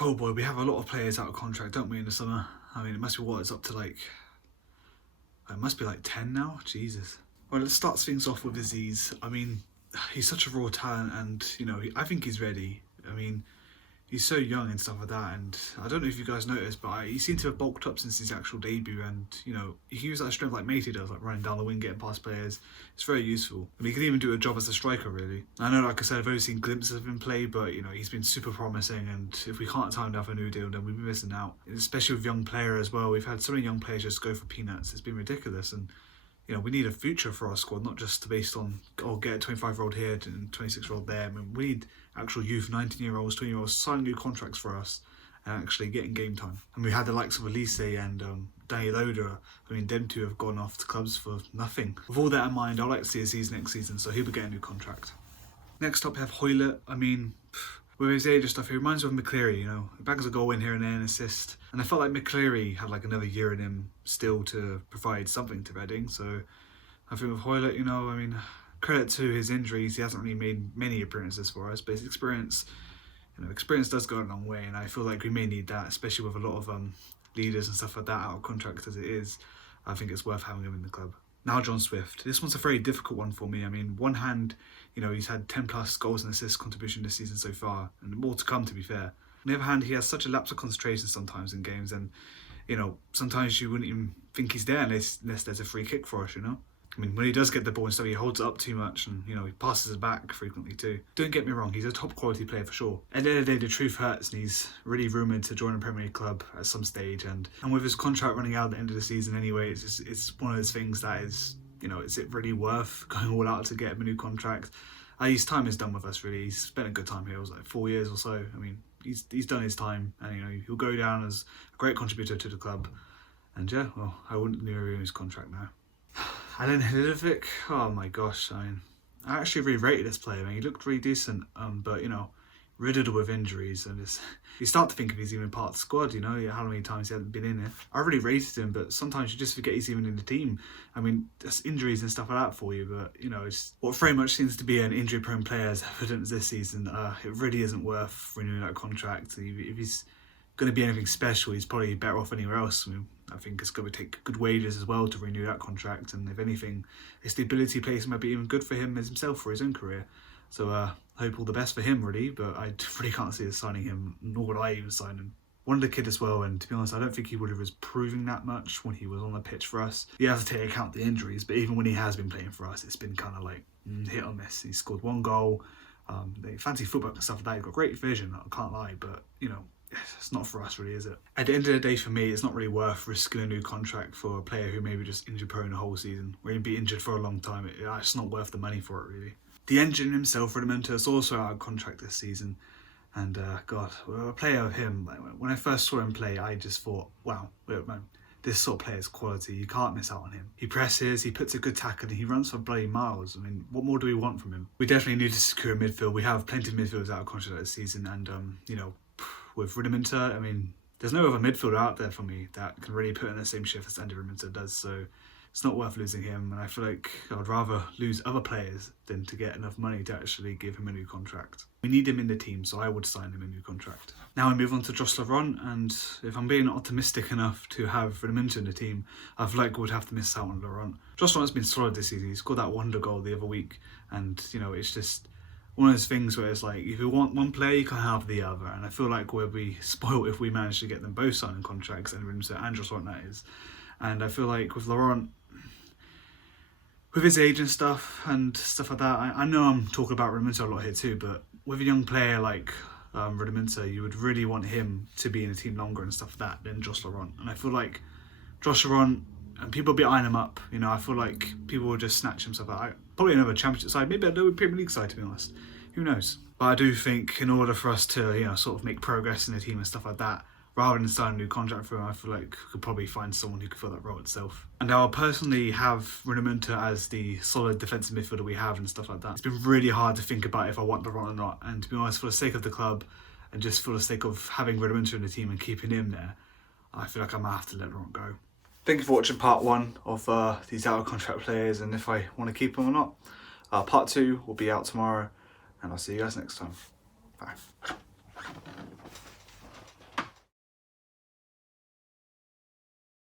Oh boy, we have a lot of players out of contract, don't we, in the summer? I mean, it must be what, it's up to like, it must be like 10 now? Jesus. Well, let's start things off with Aziz. I mean, he's such a raw talent and, you know, I think he's ready. I mean, he's so young and stuff like that, and I don't know if you guys noticed, but he seemed to have bulked up since his actual debut, and, you know, he can use that strength like Matey does, like running down the wing, getting past players. It's very useful. I mean, he can even do a job as a striker, really. I know, like I said, I've only seen glimpses of him play, but, you know, he's been super promising, and if we can't time down for a new deal, then we've been missing out. Especially with young players as well. We've had so many young players just go for peanuts. It's been ridiculous, and you know, we need a future for our squad, not just based on, oh, get a 25-year-old here and 26-year-old there. I mean, we need actual youth, 19-year-olds, 20-year-olds signing new contracts for us and actually getting game time. And we had the likes of Elise and Danny Loader. I mean, them two have gone off to clubs for nothing. With all that in mind, I'd like to see Aziz next season, so he'll be getting a new contract. Next up, we have Hoylett. I mean, with his age and stuff, he reminds me of McCleary, you know. He bags a goal in here and there, an assist. And I felt like McCleary had like another year in him still to provide something to Reading. So I think with Hoylett, you know, I mean, credit to his injuries, he hasn't really made many appearances for us, but his experience, you know, experience does go a long way. And I feel like we may need that, especially with a lot of leaders and stuff like that out of contract as it is. I think it's worth having him in the club. Now John Swift. This one's a very difficult one for me. I mean, one hand, you know, he's had 10 plus goals and assists contribution this season so far, and more to come, to be fair. On the other hand, he has such a lapse of concentration sometimes in games, and, you know, sometimes you wouldn't even think he's there unless there's a free kick for us, you know? I mean, when he does get the ball and stuff, he holds it up too much, and, you know, he passes it back frequently too. Don't get me wrong, he's a top quality player for sure. At the end of the day, the truth hurts, and he's really rumoured to join a Premier League club at some stage, and with his contract running out at the end of the season anyway, it's one of those things that is, you know, is it really worth going all out to get him a new contract? His time is done with us, really. He's spent a good time here. It was like 4 years or so. I mean, he's done his time, and, you know, he'll go down as a great contributor to the club. And yeah, well, I wouldn't renew his contract now. Alen Halilovic, oh my gosh, I mean, I actually really rated this player. I mean, he looked really decent, but, you know, riddled with injuries, and you start to think if he's even part of the squad, you know, how many times he hasn't been in it. I really rated him, but sometimes you just forget he's even in the team. I mean, there's injuries and stuff like that for you, but, you know, it's what very much seems to be an injury-prone player as evidence this season. It really isn't worth renewing that contract. If he's going to be anything special, he's probably better off anywhere else. I mean, I think it's going to take good wages as well to renew that contract, and if anything, his stability place might be even good for him as himself for his own career. So I hope all the best for him, really, but I really can't see us signing him, nor would I even sign him. Wanted the kid as well, and to be honest, I don't think he would have was proving that much when he was on the pitch for us. He has to take account the injuries, but even when he has been playing for us, it's been kind of like hit or miss. He scored one goal, fancy football and stuff like that. He's got great vision, I can't lie, but, you know, it's not for us, really, is it? At the end of the day, for me, it's not really worth risking a new contract for a player who maybe just injured prone the whole season, or he'd be injured for a long time. It's not worth the money for it, really. The engine himself, Rudimentar, is also out of contract this season, and God, a player of him, like, when I first saw him play, I just thought, wow, man, this sort of player is quality. You can't miss out on him. He presses, he puts a good tackle, and he runs for bloody miles. I mean, what more do we want from him? We definitely need to secure a midfield. We have plenty of midfielders out of contract this season, and you know, with Rudimentar, I mean, there's no other midfielder out there for me that can really put in the same shift as Andy Rudimentar does, so it's not worth losing him, and I feel like I'd rather lose other players than to get enough money to actually give him a new contract. We need him in the team, so I would sign him a new contract. Now we move on to Josh Laurent, and if I'm being optimistic enough to have Rudimentar in the team, I feel like we'd have to miss out on Laurent. Josh Laurent's been solid this season. He scored that wonder goal the other week, and, you know, it's just one of those things where it's like, if you want one player, you can't have the other, and I feel like we'll be spoiled if we manage to get them both signing contracts, and Rudimentar and Josh Laurent, that is. And I feel like with Laurent, with his age and stuff like that, I know I'm talking about Rudimentar a lot here too, but with a young player like Rudimentar, you would really want him to be in the team longer and stuff like that than Josh Laurent. And I feel like Josh Laurent, and people will be eyeing him up, you know, I feel like people will just snatch himself out. Probably another championship side, maybe another Premier League side, to be honest. Who knows? But I do think in order for us to, you know, sort of make progress in the team and stuff like that, rather than sign a new contract for him, I feel like we could probably find someone who could fill that role itself. And I'll personally have Rudimentar as the solid defensive midfielder we have and stuff like that. It's been really hard to think about if I want Laurent or not, and to be honest, for the sake of the club, and just for the sake of having Rudimentar in the team and keeping him there, I feel like I might have to let Laurent go. Thank you for watching part 1 of these out of contract players and if I want to keep them or not. Part 2 will be out tomorrow, and I'll see you guys next time. Bye.